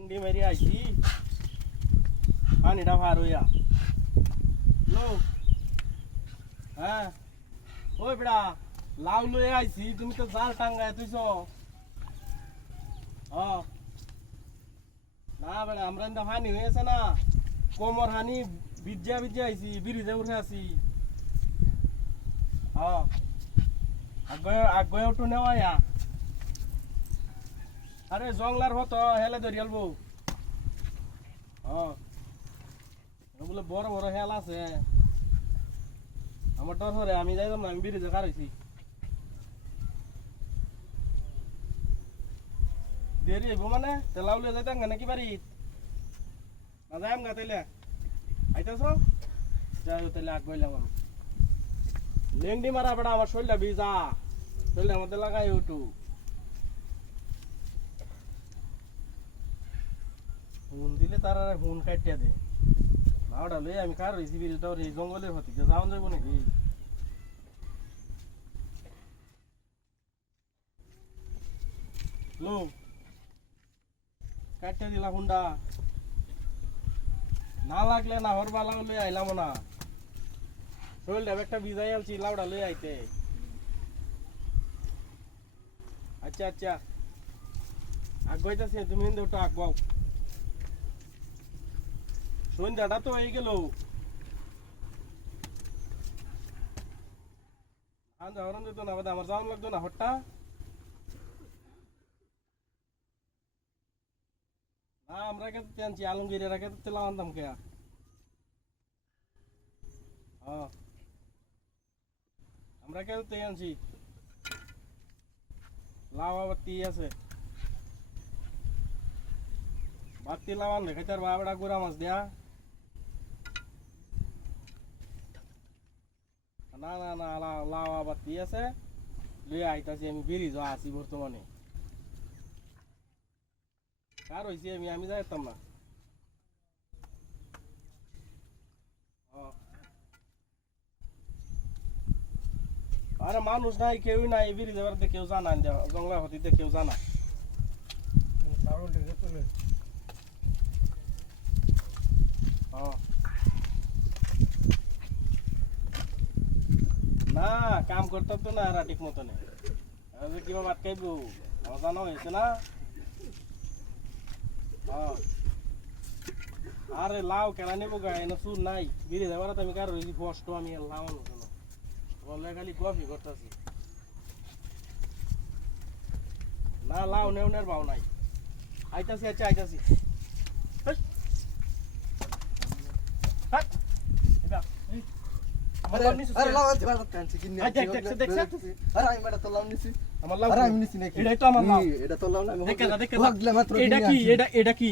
ইংডি Mary আইছি পানিটা ভার হইয়া লো হ্যাঁ ওই বেড়া লাউ লয়ে আইছি তুমি তো জাল টাঙ্গায় তুইছ না বেড়া আমরা ইন্দা হানি হয়েছে না কোমর হানি বিজ্জা বিজ্জা আইছি বিরিজে উঠে আছি আগে উঠু নেওয়া আরে জংলার হতো হেলে ধরিয়ালবো ওগুলো বড় বড় হেল আছে আমার ডর ধরে আমি যাইতাম না আমি বিরিজে কারাইছি দেরি হইব মানে তেলাউলে যাইতাম নাকি বাড়ি না যাইম গা তাইলে আইতাছ যাই তাইলে আগ গইলাম আমি লেংডি মারা বেড়া আমার শরীরটা ভিজা শরীরের মধ্যে লাগাই উঠু হুন দিলে তারা হুন কাটিয়া দে না ওটা লই আমি কার হয়েছি বিরিজটা এই জঙ্গলের হতে যাওয়া যাবো নাকি লো কাটিয়া দিলা হুন্ডা না লাগলে না হরবা লাগলে আইলাম না শরীরটা একটা ভিজাই আলছি লাউডা লই আইতে আচ্ছা আচ্ছা আগ গইতাছি তুমি কিন্তু একটু আগ বাও সন্ধ্যাটা তো হয়ে গেল আন্দা হরন দিত না আমার যাওয়ান লাগতো না হট্টা না আমরা কেটে আনছি আলমগীরেরা কেটে তেলাম আনতাম কে আমরা কেটে আনছি লাউ বাতি আছে বাতি লাওয়ান খাইতার বাবড়া গুড়া মাছ দেয়া না না না লাওয়া বাতি আছে লইয়া আইতাছি আমি ব্রিজ আছি বর্তমানে কার হইছি আমি যাইতাম না আরে মানুষ নাই কেউ নাই ব্রিজ এবারে কেউ জানা জঙ্গলা হতিতে কেউ জানা না কাম করতে তো না এরা ঠিক মতো নেই কিভাবে আটকাইব আমার জানা হয়েছে না আরে লাউ কেনা নেবো গায়ে না চুর নাই বিড়ি যাবার আমি কারো কষ্ট আমি লাউ বললে খালি কফি করতেছি না লাউ নেওয়ার ভাও নাই আইতাছি আচ্ছা আইতাছি এটা কি